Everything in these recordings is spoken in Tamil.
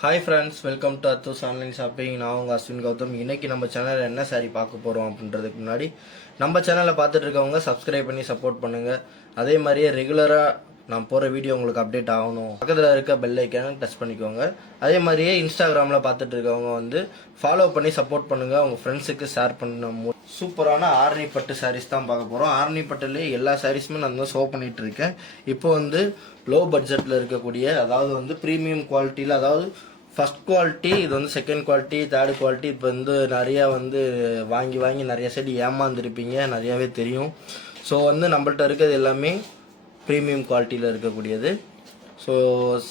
Hi friends, welcome to Athoos online shopping. நான் உங்கள் அஸ்வின் கௌதம். இன்றைக்கி நம்ம சேனலில் என்ன சாரீ பார்க்க போகிறோம் அப்படின்றதுக்கு முன்னாடி நம்ம சேனலை பார்த்துட்டு இருக்கவங்க சப்ஸ்கிரைப் பண்ணி சப்போர்ட் பண்ணுங்கள். அதே மாதிரியே ரெகுலராக நான் போகிற வீடியோ உங்களுக்கு அப்டேட் ஆகணும், பக்கத்தில் இருக்க பெல் ஐக்கானை டச் பண்ணிக்கோங்க. அதே மாதிரியே இன்ஸ்டாகிராமில் பார்த்துட்டு இருக்கவங்க வந்து ஃபாலோ பண்ணி சப்போர்ட் பண்ணுங்கள், உங்கள் ஃப்ரெண்ட்ஸுக்கு ஷேர் பண்ண. சூப்பரான ஆரணி பட்டு சாரீஸ் தான் பார்க்க போகிறோம். ஆரணி பட்டுலேயே எல்லா சாரீஸுமே நான் வந்து ஷோ பண்ணிகிட்டு இருக்கேன். இப்போ வந்து லோ பட்ஜெட்டில் இருக்கக்கூடிய, அதாவது வந்து ப்ரீமியம் குவாலிட்டியில், அதாவது ஃபஸ்ட் குவாலிட்டி, இது வந்து செகண்ட் குவாலிட்டி, தேர்ட் குவாலிட்டி. இப்போ வந்து நிறையா வந்து வாங்கி நிறைய சைடு ஏமாந்துருப்பீங்க, நிறையாவே தெரியும். ஸோ வந்து நம்மள்ட்ட இருக்கிறது எல்லாமே ப்ரீமியம் குவாலிட்டியில் இருக்கக்கூடியது. ஸோ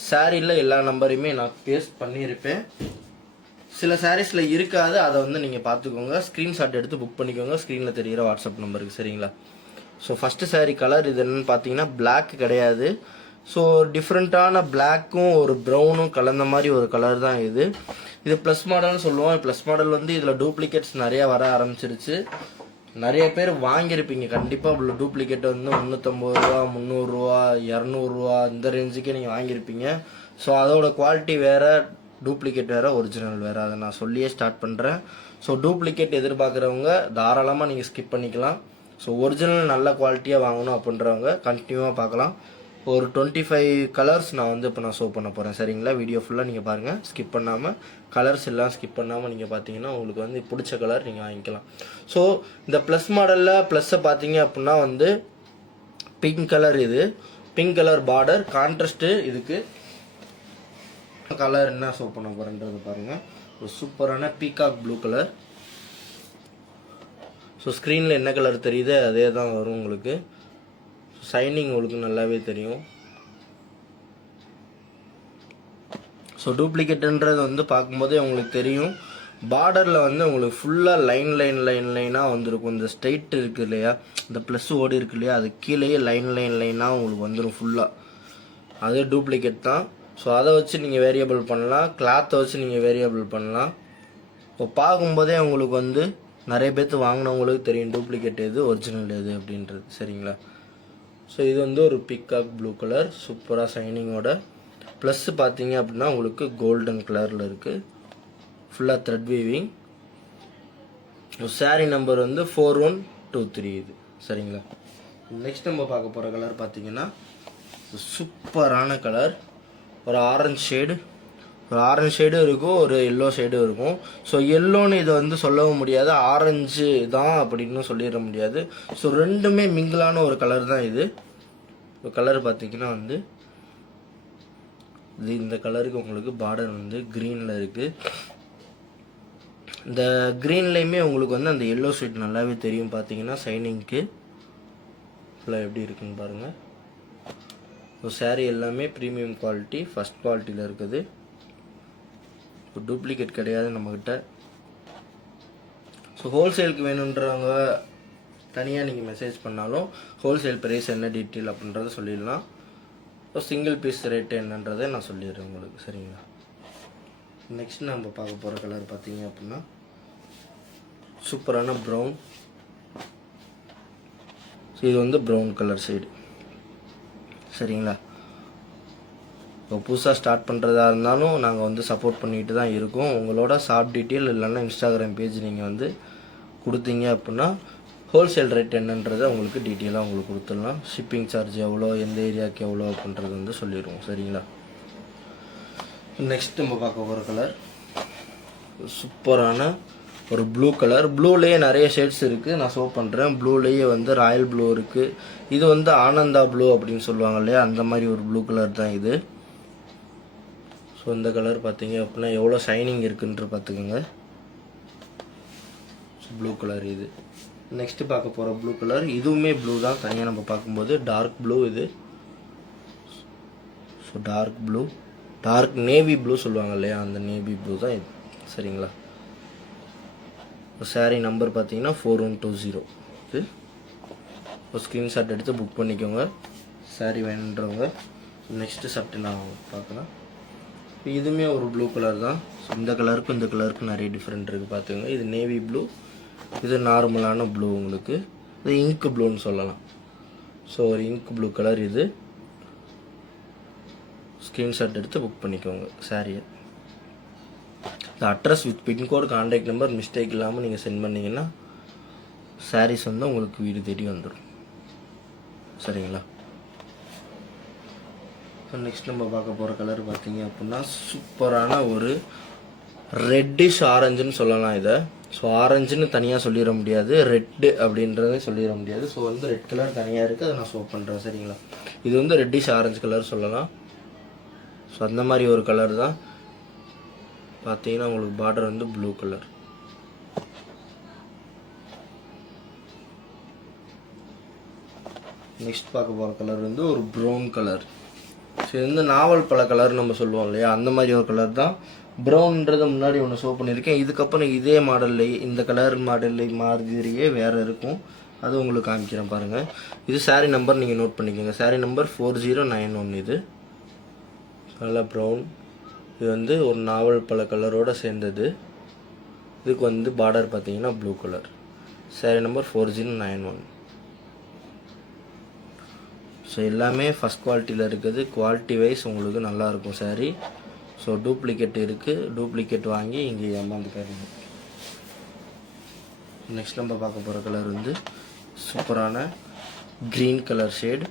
சாரியில் எல்லா நம்பரையுமே நான் பேஸ்ட் பண்ணியிருப்பேன். சில சாரீஸில் இருக்காது, அதை வந்து நீங்கள் பார்த்துக்கோங்க. ஸ்க்ரீன்ஷாட் எடுத்து புக் பண்ணிக்கோங்க ஸ்க்ரீனில் தெரிகிற வாட்ஸ்அப் நம்பருக்கு, சரிங்களா? ஸோ ஃபஸ்ட்டு சாரீ கலர் இது என்னென்னு பார்த்தீங்கன்னா பிளாக் கிடையாது. ஸோ டிஃப்ரெண்ட்டான பிளாக்கும் ஒரு ப்ரௌனும் கலந்த மாதிரி ஒரு கலர் தான் இது. இது ப்ளஸ் மாடல்னு சொல்லுவோம். ப்ளஸ் மாடல் வந்து இதில் டூப்ளிகேட்ஸ் நிறையா வர ஆரம்பிச்சிருச்சு. நிறைய பேர் வாங்கியிருப்பீங்க கண்டிப்பாக. இவ்வளோ டூப்ளிகேட் வந்து 350 ரூபா, 300 ரூபா, 200 ரூபா இந்த ரேஞ்சுக்கே நீங்கள் வாங்கியிருப்பீங்க. ஸோ அதோட குவாலிட்டி வேறு, டூப்ளிகேட் வேறு, ஒரிஜினல் வேறு. அதை நான் சொல்லியே ஸ்டார்ட் பண்ணுறேன். ஸோ டூப்ளிகேட் எதிர்பார்க்குறவங்க தாராளமாக நீங்கள் ஸ்கிப் பண்ணிக்கலாம். ஸோ ஒரிஜினல் நல்ல குவாலிட்டியாக வாங்கணும் அப்படின்றவங்க கண்டினியூவாக பார்க்கலாம். ஒரு 25 கலர்ஸ் நான் வந்து இப்போ நான் ஷோ பண்ண போகிறேன், சரிங்களா? வீடியோ ஃபுல்லாக நீங்கள் பாருங்கள், ஸ்கிப் பண்ணாமல். கலர்ஸ் எல்லாம் ஸ்கிப் பண்ணாமல் நீங்கள் பார்த்தீங்கன்னா உங்களுக்கு வந்து பிடிச்ச கலர் நீங்கள் வாங்கிக்கலாம். ஸோ இந்த ப்ளஸ் மாடலில் ப்ளஸ்ஸை பார்த்தீங்க அப்படின்னா வந்து பிங்க் கலர், இது பிங்க் கலர் பார்டர் கான்ட்ராஸ்ட்டு. இதுக்கு கலர் என்ன ஷோ பண்ண போகிறேன்றது பாருங்கள். ஒரு சூப்பரான பீகாக் ப்ளூ கலர். ஸோ ஸ்க்ரீனில் என்ன கலர் தெரியுது அதே தான் வரும் உங்களுக்கு. ஷைனிங் உங்களுக்கு நல்லாவே தெரியும். ஸோ டூப்ளிகேட்டுன்றது வந்து பார்க்கும்போதே உங்களுக்கு தெரியும். பார்டரில் வந்து உங்களுக்கு ஃபுல்லாக லைனாக வந்துருக்கும். இந்த ஸ்ட்ரைட் இருக்குது இல்லையா, இந்த ப்ளஸ் ஓடி இருக்கு இல்லையா, அது கீழேயே லைனாக உங்களுக்கு வந்துடும் ஃபுல்லாக. அதே டூப்ளிகேட் தான். ஸோ அதை வச்சு நீங்கள் வேரியபிள் பண்ணலாம், கிளாத்தை வச்சு நீங்கள் வேரியபிள் பண்ணலாம். இப்போ பார்க்கும்போதே உங்களுக்கு வந்து நிறைய பேர்த்து வாங்கினவங்களுக்கு தெரியும் டூப்ளிகேட் எது ஒரிஜினல் எது அப்படின்றது, சரிங்களா? ஸோ இது வந்து ஒரு பீகாக் ப்ளூ கலர், சூப்பராக ஷைனிங்கோட. ப்ளஸ்ஸு பார்த்தீங்க அப்படின்னா உங்களுக்கு கோல்டன் கலரில் இருக்குது, ஃபுல்லாக த்ரெட் வீவிங். சாரீ நம்பர் வந்து 4123 இது, சரிங்களா? நெக்ஸ்ட் நம்ம பார்க்க போகிற கலர் பார்த்தீங்கன்னா சூப்பரான கலர். ஒரு ஆரஞ்சு ஷேடு இருக்கும், ஒரு எல்லோ ஷேடும் இருக்கும். ஸோ எல்லோன்னு இதை வந்து சொல்லவும் முடியாது, ஆரஞ்சு தான் அப்படின்னு சொல்லிட முடியாது. ஸோ ரெண்டுமே மிங்கிளான ஒரு கலர் தான் இது. கலர் பார்த்தீங்கன்னா வந்து இந்த கலருக்கு உங்களுக்கு பார்டர் வந்து க்ரீனில் இருக்குது. இந்த க்ரீன்லேயுமே உங்களுக்கு வந்து அந்த எல்லோ ஷேட் நல்லாவே தெரியும். பார்த்தீங்கன்னா ஷைனிங்க்கு ஃபுல்லாக எப்படி இருக்குன்னு பாருங்கள். ஸோ சாரீ எல்லாமே ப்ரீமியம் குவாலிட்டி, ஃபஸ்ட் குவாலிட்டியில் இருக்குது. இப்போ டூப்ளிகேட் கிடையாது நம்மக்கிட்ட. ஸோ ஹோல்சேலுக்கு வேணுன்றவங்க தனியாக நீங்கள் மெசேஜ் பண்ணாலும் ஹோல்சேல் ப்ரைஸ் என்ன டீட்டெயில் அப்படின்றத சொல்லிடலாம். ஸோ சிங்கிள் பீஸ் ரேட்டு என்னன்றதை நான் சொல்லிடுறேன் உங்களுக்கு, சரிங்களா? நெக்ஸ்ட் நம்ம பார்க்க போகிற கலர் பார்த்தீங்க அப்படின்னா சூப்பரான ப்ரௌன். ஸோ இது வந்து ப்ரௌன் கலர் சைடு, சரிங்களா? இப்போ புதுசாக ஸ்டார்ட் பண்ணுறதா இருந்தாலும் நாங்கள் வந்து சப்போர்ட் பண்ணிட்டு தான் இருக்கோம். உங்களோட ஷாப் டீட்டெயில் இல்லைன்னா இன்ஸ்டாகிராம் பேஜ் நீங்கள் வந்து கொடுத்தீங்க அப்படின்னா ஹோல்சேல் ரேட் என்னன்றதை உங்களுக்கு டீட்டெயிலாக உங்களுக்கு கொடுத்துடலாம். ஷிப்பிங் சார்ஜ் எவ்வளோ, எந்த ஏரியாவுக்கு எவ்வளோ அப்படின்றது வந்து சொல்லிடுவோம், சரிங்களா? நெக்ஸ்ட் நம்ம பார்க்க போகிற கலர் சூப்பரான ஒரு ப்ளூ கலர். ப்ளூலேயே நிறைய ஷேட்ஸ் இருக்குது, நான் ஷோ பண்ணுறேன். ப்ளூலேயே வந்து ராயல் ப்ளூ இருக்குது, இது வந்து ஆனந்தா ப்ளூ அப்படின்னு சொல்லுவாங்க இல்லையா, அந்த மாதிரி ஒரு ப்ளூ கலர் தான் இது. ஸோ இந்த கலர் பார்த்தீங்க அப்படின்னா எவ்வளோ ஷைனிங் இருக்குன்ற பார்த்துக்கோங்க. ப்ளூ கலர் இது. நெக்ஸ்ட்டு பார்க்க போகிற ப்ளூ கலர், இதுவுமே ப்ளூ தான், தனியாக நம்ம பார்க்கும்போது டார்க் ப்ளூ இது. ஸோ டார்க் நேவி ப்ளூ சொல்லுவாங்க இல்லையா, அந்த நேவி ப்ளூ தான் இது, சரிங்களா? சாரீ நம்பர் பார்த்தீங்கன்னா 4120 இது. இப்போ ஸ்க்ரீன்ஷாட் எடுத்து புக் பண்ணிக்கோங்க சாரீ வேணுன்றவங்க. நெக்ஸ்ட்டு சப்ட்டு நான் பார்க்கலாம். இதுவுமே ஒரு ப்ளூ கலர் தான். ஸோ இந்த கலருக்கும் இந்த கலருக்கும் நிறைய டிஃப்ரெண்ட் இருக்குது பார்த்துக்கோங்க. இது நேவி ப்ளூ, இது நார்மலான ப்ளூ, உங்களுக்கு இது இங்க் ப்ளூன்னு சொல்லலாம். ஸோ ஒரு இங்க் ப்ளூ கலர் இது. ஸ்க்ரீன்ஷாட் எடுத்து புக் பண்ணிக்கோங்க சாரியை. இந்த address with pincode contact number mistake இல்லாமல் நீங்கள் சென்ட் பண்ணிங்கன்னா சாரீஸ் வந்து உங்களுக்கு வீடு தேடி வந்துடும். சரிங்களா? நெக்ஸ்ட் நம்ம பார்க்க போகிற கலர் பார்த்தீங்க அப்படின்னா சூப்பரான ஒரு ரெட்டிஷ் ஆரஞ்சுன்னு சொல்லலாம் இதை. ஸோ ஆரஞ்சுன்னு தனியாக சொல்லிட முடியாது, ரெட்டு அப்படின்றதே சொல்லிட முடியாது. ஸோ வந்து ரெட் கலர் தனியாக இருக்குது, அதை நான் ஷோ பண்ணுறேன். சரிங்களா? இது வந்து ரெட்டிஷ் ஆரஞ்சு கலர் சொல்லலாம். ஸோ அந்த மாதிரி ஒரு கலர் தான். பார்த்தீங்கன்னா உங்களுக்கு பார்டர் வந்து ப்ளூ கலர். நெக்ஸ்ட் பார்க்க போகிற கலர் வந்து ஒரு ப்ரௌன் கலர். ஸோ இது வந்து நாவல் பழ கலர் நம்ம சொல்லுவோம் இல்லையா, அந்த மாதிரி ஒரு கலர் தான். ப்ரௌன்ன்றதை முன்னாடி ஒன்று ஷோ பண்ணியிருக்கேன். இதுக்கப்புறம் இதே மாடல்லையே இந்த கலர் மாடல்லை மாதிரியே வேறு இருக்கும், அது உங்களுக்கு காமிக்கிறேன் பாருங்கள். இது சாரீ நம்பர் நீங்கள் நோட் பண்ணிக்கோங்க. சாரீ நம்பர் 4091. இது நல்லா ப்ரௌன். இது வந்து ஒரு நாவல் பழ கலரோடு சேர்ந்தது. இதுக்கு வந்து பார்டர் பார்த்தீங்கன்னா blue colour. Sari number 4091. So எல்லாமே ஃபஸ்ட் குவாலிட்டியில் இருக்குது. குவாலிட்டி வைஸ் உங்களுக்கு நல்லாயிருக்கும் சாரீ. ஸோ டூப்ளிகேட் இருக்குது, டூப்ளிகேட் வாங்கி இங்கே ஏமாந்துக்காதீங்க. நெக்ஸ்ட் நம்ம பார்க்க போகிற கலர் வந்து சூப்பரான க்ரீன் கலர் ஷேடு.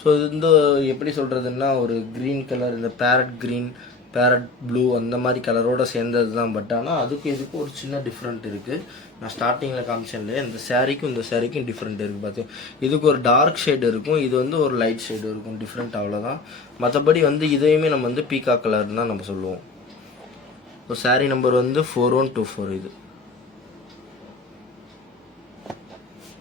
ஸோ இது வந்து எப்படி சொல்கிறதுன்னா ஒரு க்ரீன் கலர், இந்த பேரட் க்ரீன், பேரட் ப்ளூ அந்த மாதிரி கலரோடு சேர்ந்தது தான். பட் ஆனால் அதுக்கும் இதுக்கும் ஒரு சின்ன டிஃப்ரெண்ட் இருக்குது. நான் ஸ்டார்டிங்கில் காமிச்சேன் இல்லையா, இந்த சாரீக்கும் இந்த சாரீக்கும் டிஃப்ரெண்ட் இருக்குது. பார்த்தீங்க, இதுக்கு ஒரு டார்க் ஷேடு இருக்கும், இது வந்து ஒரு லைட் ஷேடு இருக்கும். டிஃப்ரெண்ட் அவ்வளோதான். மற்றபடி வந்து இதையுமே நம்ம வந்து பீகாக் கலர்னு தான் நம்ம சொல்லுவோம். இப்போ சாரீ நம்பர் வந்து 4124. இது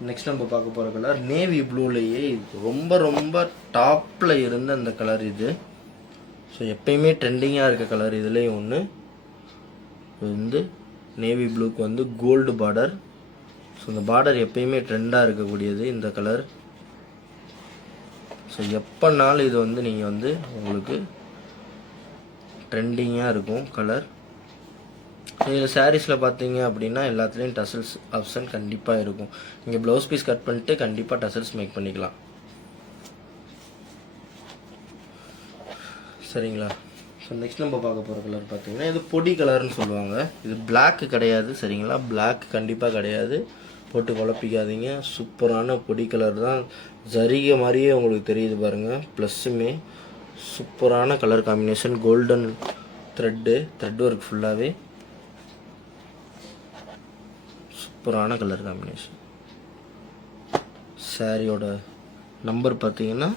நெக்ஸ்ட் நம்ம பார்க்க போகிற கலர் நேவி ப்ளூலேயே ரொம்ப ரொம்ப டாப்பில் இருந்த அந்த கலர் இது. ஸோ எப்பயுமே ட்ரெண்டிங்காக இருக்க கலர் இதுலேயும் ஒன்று. இது வந்து நேவி ப்ளூக்கு வந்து கோல்டு பார்டர். ஸோ இந்த பார்டர் எப்பயுமே ட்ரெண்டாக இருக்கக்கூடியது இந்த கலர். ஸோ எப்போனாலும் இது வந்து நீங்கள் வந்து உங்களுக்கு ட்ரெண்டிங்காக இருக்கும் கலர். இதில் சாரீஸில் பார்த்தீங்க அப்படின்னா எல்லாத்துலேயும் டசல்ஸ் ஆப்ஷன் கண்டிப்பாக இருக்கும். நீங்கள் ப்ளவுஸ் பீஸ் கட் பண்ணிட்டு கண்டிப்பாக டசல்ஸ் மேக் பண்ணிக்கலாம். சரிங்களா? ஸோ நெக்ஸ்ட் நம்ம பார்க்க போகிற கலர் பார்த்தீங்கன்னா இது பொடி கலர்னு சொல்லுவாங்க. இது பிளாக் கிடையாது. சரிங்களா? பிளாக் கண்டிப்பாக கிடையாது, போட்டு குழப்பிக்காதீங்க. சூப்பரான பொடி கலர் தான். ஜரிகை மாதிரியே உங்களுக்கு தெரியுது பாருங்கள். ப்ளஸ்ஸுமே சூப்பரான colour combination. Golden thread work ஃபுல்லாகவே சூப்பரான கலர் காம்பினேஷன். சாரியோட நம்பர் பார்த்தீங்கன்னா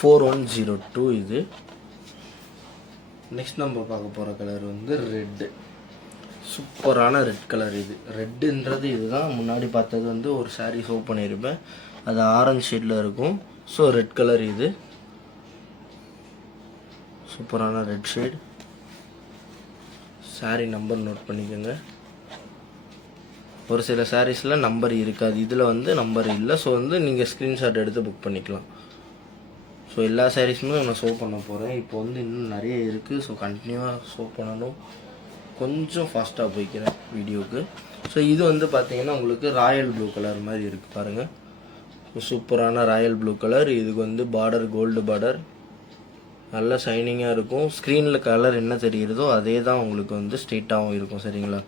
4102. இது நெக்ஸ்ட் நம்ம பார்க்க போகிற கலர் வந்து ரெட்டு. சூப்பரான ரெட் கலர். இது ரெட்டுன்றது இதுதான். முன்னாடி பார்த்தது வந்து ஒரு சாரீ ஷோ பண்ணியிருப்பேன், அது ஆரஞ்சு ஷேடில் இருக்கும். So red colour. இது சூப்பரான red shade. Sari number note பண்ணிக்கோங்க. ஒரு சில சாரீஸில் நம்பர் இருக்காது, இதில் வந்து நம்பர் இல்லை. ஸோ வந்து நீங்கள் ஸ்க்ரீன்ஷாட் எடுத்து புக் பண்ணிக்கலாம். ஸோ எல்லா சாரீஸுமே நான் ஷோ பண்ண போகிறேன். இப்போ வந்து இன்னும் நிறைய இருக்குது. ஸோ கண்டினியூவாக ஷோ பண்ணணும். கொஞ்சம் ஃபாஸ்ட்டாக போய்க்கிறேன் வீடியோவுக்கு. ஸோ இது வந்து பார்த்தீங்கன்னா உங்களுக்கு ராயல் ப்ளூ கலர் மாதிரி இருக்குது பாருங்கள். சூப்பரான ராயல் ப்ளூ கலர். இதுக்கு வந்து பார்டர் கோல்டு பார்டர், நல்லா ஷைனிங்காக இருக்கும். ஸ்க்ரீனில் கலர் என்ன தெரிகிறதோ அதே தான் உங்களுக்கு வந்து ஸ்ட்ரெயிட்டாகவும் இருக்கும். சரிங்களா?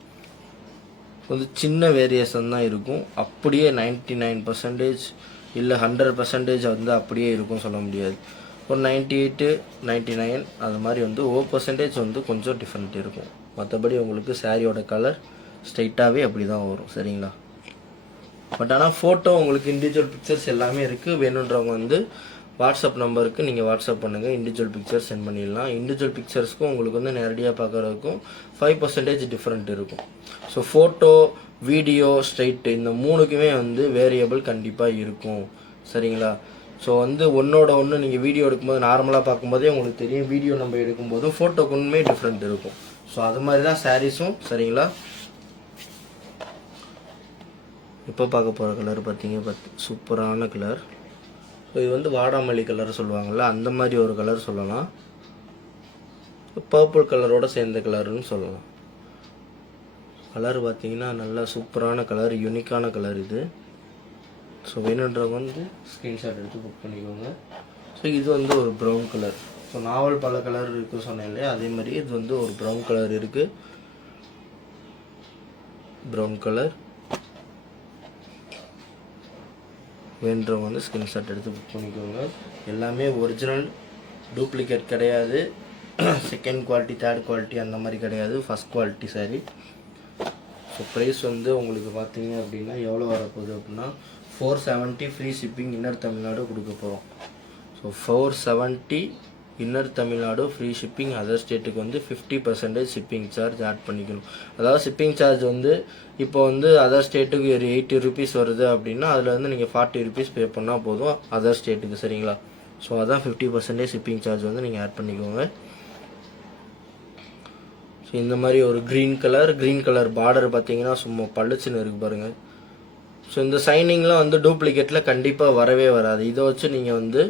கொஞ்சம் சின்ன வேரியேஷன் தான் இருக்கும். அப்படியே 99% இல்லை 100% வந்து அப்படியே இருக்கும் சொல்ல முடியாது. ஒரு 98 99 அது மாதிரி வந்து 1% வந்து கொஞ்சம் டிஃப்ரெண்ட் இருக்கும். மற்றபடி உங்களுக்கு சாரியோட கலர் ஸ்ட்ரைட்டாகவே அப்படி தான் வரும். சரிங்களா? பட் ஆனால் ஃபோட்டோ உங்களுக்கு இண்டிவிஜுவல் பிக்சர்ஸ் எல்லாமே இருக்குது. வேணுன்றவங்க வந்து வாட்ஸ்அப் நம்பருக்கு நீங்கள் வாட்ஸ்அப் பண்ணுங்கள், இண்டிவிஜுவல் பிக்சர் சென்ட் பண்ணிடலாம். இண்டிவிஜுவல் பிக்சர்ஸ்க்கும் உங்களுக்கு வந்து நேரடியாக பார்க்குறதுக்கும் 5% டிஃப்ரெண்ட் இருக்கும். ஸோ ஃபோட்டோ, வீடியோ, ஸ்ட்ரைட்டு இந்த மூணுக்குமே வந்து வேரியபிள் கண்டிப்பாக இருக்கும். சரிங்களா? ஸோ வந்து ஒன்றோட ஒன்று நீங்கள் வீடியோ எடுக்கும்போது நார்மலாக பார்க்கும்போதே உங்களுக்கு தெரியும், வீடியோ நம்ம எடுக்கும்போதும் ஃபோட்டோக்குமே டிஃப்ரெண்ட் இருக்கும். ஸோ அது மாதிரி தான் சாரீஸும். சரிங்களா? இப்போ பார்க்க போகிற கலர் பார்த்தீங்க சூப்பரான கலர். ஸோ இது வந்து வாடாமல்லி கலர் சொல்லுவாங்கள்ல, அந்த மாதிரி ஒரு கலர் சொல்லலாம். பர்பிள் கலரோட சேர்ந்த கலருன்னு சொல்லலாம். கலர் பார்த்தீங்கன்னா நல்லா சூப்பரான கலர், யூனிக்கான கலர் இது. ஸோ வேணுன்றவங்க வந்து ஸ்க்ரீன்ஷாட் எடுத்து புக் பண்ணிக்கோங்க. ஸோ இது வந்து ஒரு ப்ரௌன் கலர். ஸோ நாவல் பல கலர் இருக்குது சொன்னேன் இல்லையா, அதே மாதிரி இது வந்து ஒரு ப்ரௌன் கலர் இருக்குது. ப்ரௌன் கலர் வேண்டவங்க வந்து ஸ்கிரீன்ஷாட் எடுத்து புக் பண்ணிக்கோங்க. எல்லாமே ஒரிஜினல், டூப்ளிகேட் கிடையாது. செகண்ட் குவாலிட்டி, தேர்ட் குவாலிட்டி அந்த மாதிரி கிடையாது, first quality sari. So price வந்து உங்களுக்கு பார்த்தீங்க அப்படின்னா எவ்வளோ வரப்போகுது அப்படின்னா 470 ஃப்ரீ ஷிப்பிங் இன்னர் தமிழ்நாடு கொடுக்க போகிறோம். So 470 inner Tamil Nadu free shipping. Other ஸ்டேட்டுக்கு வந்து 50% ஷிப்பிங் சார்ஜ் ஆட் பண்ணிக்கணும். அதாவது ஷிப்பிங் சார்ஜ் வந்து இப்போ வந்து அதர் ஸ்டேட்டுக்கு ஒரு 80 ருபீஸ் வருது அப்படின்னா அதில் வந்து நீங்கள் 40 ருபீஸ் பே பண்ணால் போதும் அதர் ஸ்டேட்டுக்கு, சரிங்களா? ஸோ அதான் 50% ஷிப்பிங் சார்ஜ் வந்து நீங்கள் ஆட் பண்ணிக்கோங்க. ஸோ இந்த மாதிரி ஒரு க்ரீன் கலர் பார்டர் பார்த்தீங்கன்னா சும்மா பளிச்சுன்னு இருக்குது பாருங்கள். ஸோ இந்த சைனிங்லாம் வந்து டூப்ளிகேட்டில் கண்டிப்பாக வரவே வராது. இதை வச்சு நீங்கள் வந்து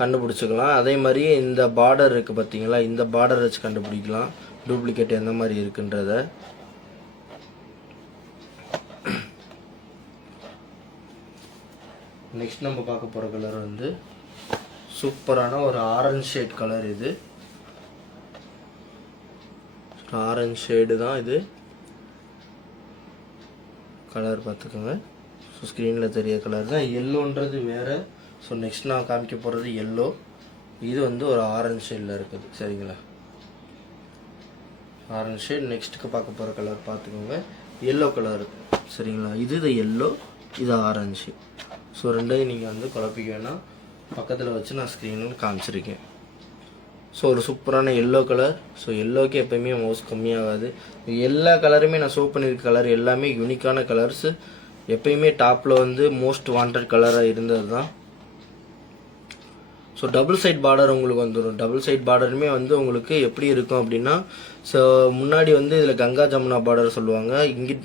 கண்டுபிடிச்சிக்கலாம். அதே மாதிரி இந்த பார்டர் இருக்குது பார்த்தீங்களா, இந்த பார்டர் வச்சு கண்டுபிடிக்கலாம் டூப்ளிகேட் எந்த மாதிரி இருக்குன்றத. நெக்ஸ்ட் நம்ம பார்க்க போகிற கலர் வந்து சூப்பரான ஒரு ஆரஞ்ச் ஷேட் கலர். இது ஆரஞ்ச் ஷேடு தான் இது கலர், பார்த்துக்கோங்க. ஸோ ஸ்க்ரீனில் தெரிய கலர் தான். எல்லோன்றது வேறு. ஸோ நெக்ஸ்ட் நான் காமிக்க போகிறது எல்லோ. இது வந்து ஒரு ஆரஞ்ச் ஷேடில் இருக்குது, சரிங்களா? Orange shade. நெக்ஸ்ட்டுக்கு பார்க்க போகிற கலர் பார்த்துக்கோங்க, எல்லோ கலர், சரிங்களா? இது எல்லோ, இது ஆரஞ்சு. ஸோ ரெண்டையும் நீங்கள் வந்து குழப்பிக்க வேணாம், பக்கத்தில் வச்சு நான் ஸ்க்ரீனில் காமிச்சிருக்கேன். ஸோ ஒரு சூப்பரான எல்லோ கலர். ஸோ எல்லோக்கு எப்போயுமே மவுஸ் கம்மியாகாது. எல்லா கலருமே நான் ஷோ பண்ணியிருக்க கலர் எல்லாமே யூனிக்கான கலர்ஸு. எப்பயுமே டாப்பில் வந்து மோஸ்ட் வாண்டட் கலராக இருந்தது தான். ஸோ டபுள் சைட் பார்டர் உங்களுக்கு வந்துடும். டபுள் சைட் பார்டருமே வந்து உங்களுக்கு எப்படி இருக்கும் அப்படின்னா, ஸோ முன்னாடி வந்து இதில் கங்கா ஜமுனா பார்டர் சொல்லுவாங்க,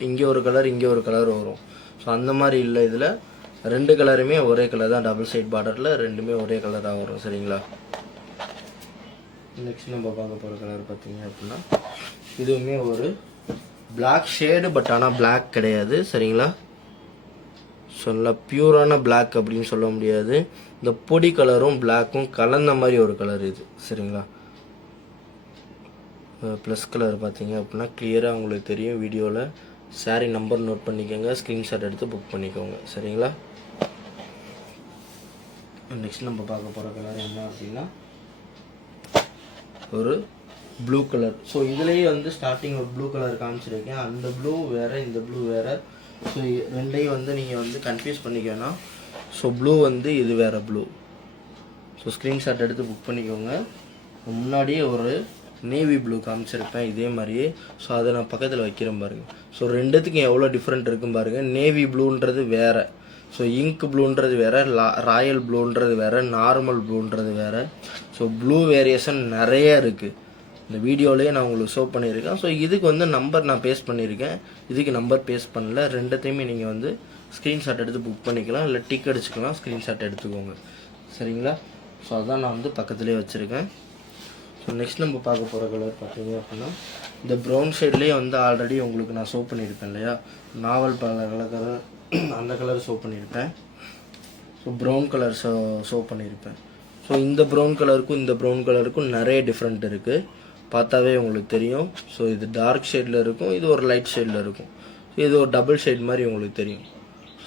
இங்கே ஒரு கலர் இங்கே ஒரு கலர் வரும். ஸோ அந்த மாதிரி இல்லை, இதில் ரெண்டு கலருமே ஒரே கலர் தான். டபுள் சைட் பார்டரில் ரெண்டுமே ஒரே கலராக வரும், சரிங்களா? நெக்ஸ்ட் நம்ம பார்க்க போகிற கலர் பார்த்தீங்க அப்படின்னா இதுவுமே ஒரு பிளாக் ஷேடு, பட் ஆனால் பிளாக் கிடையாது, சரிங்களா? ஸோ நல்லா பியூரான பிளாக் அப்படின்னு சொல்ல முடியாது. இந்த பொடி கலரும் பிளாக்கும் கலந்த மாதிரி ஒரு கலர் இது, சரிங்களா? ப்ளஸ் கலர் பார்த்தீங்க அப்படின்னா கிளியராக உங்களுக்கு தெரியும் வீடியோவில். சாரீ நம்பர் நோட் பண்ணிக்கோங்க, ஸ்க்ரீன்ஷாட் எடுத்து புக் பண்ணிக்கோங்க, சரிங்களா? நெக்ஸ்ட் நம்ம பார்க்க போகிற கலர் என்ன அப்படின்னா ஒரு ப்ளூ கலர். ஸோ இதுலேயே வந்து ஸ்டார்டிங் ஒரு ப்ளூ கலர் காமிச்சிருக்கேன். அந்த ப்ளூ வேறு, இந்த ப்ளூ வேறு. ஸோ ரெண்டையும் வந்து நீங்கள் வந்து கன்ஃபியூஸ் பண்ணிக்கணும். ஸோ ப்ளூ வந்து இது வேறு ப்ளூ. ஸோ ஸ்க்ரீன்ஷாட் எடுத்து புக் பண்ணிக்கோங்க. முன்னாடியே ஒரு நேவி ப்ளூ காமிச்சிருப்பேன் இதே மாதிரியே. ஸோ அதை நான் பக்கத்தில் வைக்கிறேன் பாருங்கள். ஸோ ரெண்டுத்துக்கும் எவ்வளோ டிஃப்ரெண்ட் இருக்குன்னு பாருங்கள். நேவி ப்ளூன்றது வேறு, ஸோ இங்க் ப்ளூன்றது வேறு, ராயல் ப்ளூன்றது வேறு, நார்மல் ப்ளூன்றது வேறு. ஸோ ப்ளூ வேரியேஷன் நிறைய இருக்குது. இந்த வீடியோலேயே நான் உங்களுக்கு ஷோ பண்ணியிருக்கேன். ஸோ இதுக்கு வந்து நம்பர் நான் பேஸ்ட் பண்ணியிருக்கேன், இதுக்கு நம்பர் பேஸ்ட் பண்ணல. ரெண்டுத்தையுமே நீங்கள் வந்து ஸ்க்ரீன்ஷாட் எடுத்து புக் பண்ணிக்கலாம், இல்லை டிக் அடிச்சுக்கலாம், ஸ்க்ரீன்ஷாட் எடுத்துக்கோங்க, சரிங்களா? ஸோ அதான் நான் வந்து பக்கத்துலேயே வச்சுருக்கேன். ஸோ நெக்ஸ்ட் நம்ம பார்க்க போகிற கலர் பார்த்தீங்க அப்படின்னா இந்த ப்ரௌன் ஷேட்லேயே வந்து ஆல்ரெடி உங்களுக்கு நான் ஷோ பண்ணியிருப்பேன் இல்லையா, நாவல் பல கலர், அந்த கலர் ஷோ பண்ணியிருப்பேன். ஸோ ப்ரௌன் கலர் ஷோ பண்ணியிருப்பேன். ஸோ இந்த ப்ரௌன் கலருக்கும் இந்த ப்ரௌன் கலருக்கும் நிறைய டிஃப்ரெண்ட் இருக்குது, பார்த்தாவே உங்களுக்கு தெரியும். ஸோ இது டார்க் ஷேடில் இருக்கும், இது ஒரு லைட் ஷேடில் இருக்கும். ஸோ இது ஒரு டபுள் ஷேட் மாதிரி உங்களுக்கு தெரியும்,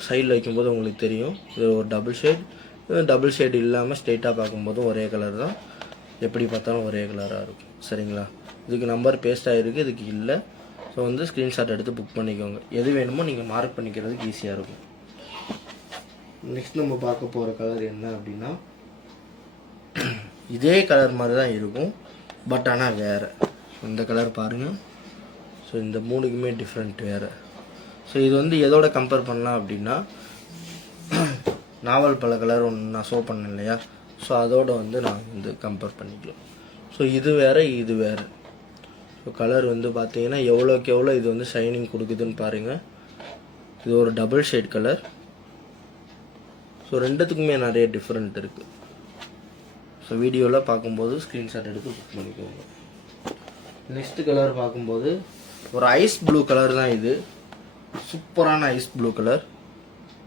சைடில் வைக்கும்போது உங்களுக்கு தெரியும். இது ஒரு டபுள் ஷேட், இது டபுள் ஷேட் இல்லாமல் ஸ்ட்ரெயிட்டாக பார்க்கும்போதும் ஒரே கலர் தான், எப்படி பார்த்தாலும் ஒரே கலராக இருக்கும், சரிங்களா? இதுக்கு நம்பர் பேஸ்ட் ஆகிருக்கு, இதுக்கு இல்லை. ஸோ வந்து ஸ்க்ரீன்ஷாட் எடுத்து புக் பண்ணிக்கோங்க. எது வேணுமோ நீங்கள் மார்க் பண்ணிக்கிறதுக்கு ஈஸியாக இருக்கும். நெக்ஸ்ட் நம்ம பார்க்க போகிற கலர் என்ன அப்படின்னா இதே கலர் மாதிரி தான் இருக்கும், பட் ஆனால் வேறு. இந்த கலர் பாருங்கள். ஸோ இந்த மூணுக்குமே டிஃப்ரெண்ட் வேறு. ஸோ இது வந்து எதோட கம்பேர் பண்ணலாம் அப்படின்னா நாவல் பல கலர் ஒன்று நான் ஷோ பண்ணேன் இல்லையா, ஸோ அதோடு வந்து நான் வந்து கம்பேர் பண்ணிக்கலாம். ஸோ இது வேறு, இது வேறு. ஸோ கலர் வந்து பார்த்தீங்கன்னா எவ்வளோக்கு எவ்வளோ இது வந்து ஷைனிங் கொடுக்குதுன்னு பாருங்கள். இது ஒரு டபுள் ஷேட் கலர். ஸோ ரெண்டுத்துக்குமே நிறைய டிஃப்ரெண்ட் இருக்குது. ஸோ வீடியோவில் பார்க்கும்போது ஸ்க்ரீன்ஷாட் எடுத்து புக் பண்ணிக்கோங்க. நெக்ஸ்ட் கலர் பார்க்கும்போது ஒரு ஐஸ் ப்ளூ கலர் தான் இது, சூப்பரான ice blue colour.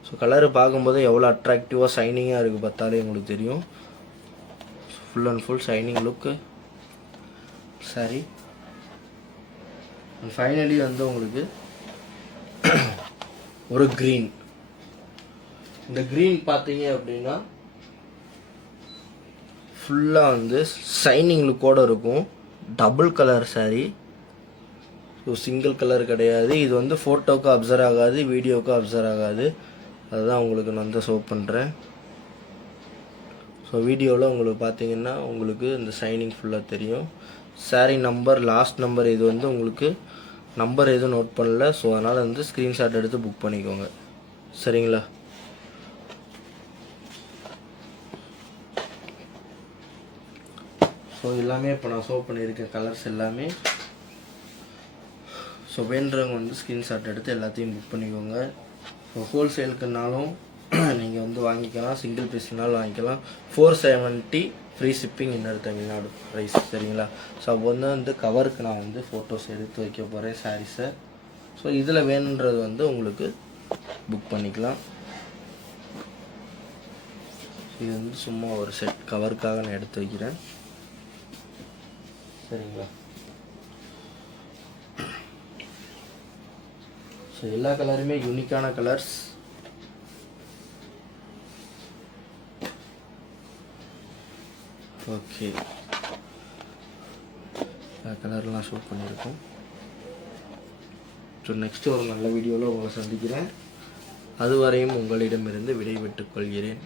So colour பார்க்கும்போது எவ்வளோ அட்ராக்டிவாக ஷைனிங்காக இருக்குது பார்த்தாலே உங்களுக்கு தெரியும். Full and full shining look sari. And finally வந்து உங்களுக்கு ஒரு க்ரீன். இந்த க்ரீன் பார்த்தீங்க அப்படின்னா ஃபுல்லாக வந்து ஷைனிங் லுக்கோடு இருக்கும். Double colour sari. So single colour கிடையாது. இது வந்து ஃபோட்டோவுக்கு அப்சர்வ் ஆகாது, வீடியோவுக்கு அப்சர்வ் ஆகாது. அதுதான் உங்களுக்கு நான் வந்து ஷோ பண்ணுறேன். ஸோ வீடியோவில் உங்களுக்கு பார்த்தீங்கன்னா உங்களுக்கு இந்த ஷைனிங் ஃபுல்லாக தெரியும். சாரீ நம்பர் லாஸ்ட் நம்பர் இது வந்து உங்களுக்கு நம்பர் எதுவும் நோட் பண்ணல. ஸோ அதனால் வந்து ஸ்க்ரீன்ஷாட் எடுத்து புக் பண்ணிக்கோங்க. சரிங்களா? ஸோ எல்லாமே இப்போ நான் ஷோ பண்ணியிருக்கேன் கலர்ஸ் எல்லாமே. ஸோ வேண்டுறவங்க வந்து ஸ்க்ரீன்ஷாட் எடுத்து எல்லாத்தையும் புக் பண்ணிக்கோங்க. ஸோ ஹோல்சேலுக்குனாலும் நீங்கள் வந்து வாங்கிக்கலாம், சிங்கிள் பீஸ்னாலும் வாங்கிக்கலாம். 470 free shipping inner Tamil Nadu price. சரிங்களா? ஸோ அப்போ வந்து கவருக்கு நான் வந்து ஃபோட்டோஸ் எடுத்து வைக்க போகிறேன் சாரீஸை. ஸோ இதில் வேணுன்றது வந்து உங்களுக்கு புக் பண்ணிக்கலாம். இது வந்து சும்மா ஒரு செட் கவருக்காக நான் எடுத்து வைக்கிறேன். சரிங்களா? ஸோ எல்லா கலருமே யூனிக்கான கலர்ஸ். ஓகே, கலர்லாம் ஷூட் பண்ணியிருக்கோம். ஸோ நெக்ஸ்ட்டு ஒரு நல்ல வீடியோவில் உங்களை சந்திக்கிறேன். அதுவரையும் உங்களிடமிருந்து விடைபெற்றுக் கொள்கிறேன்.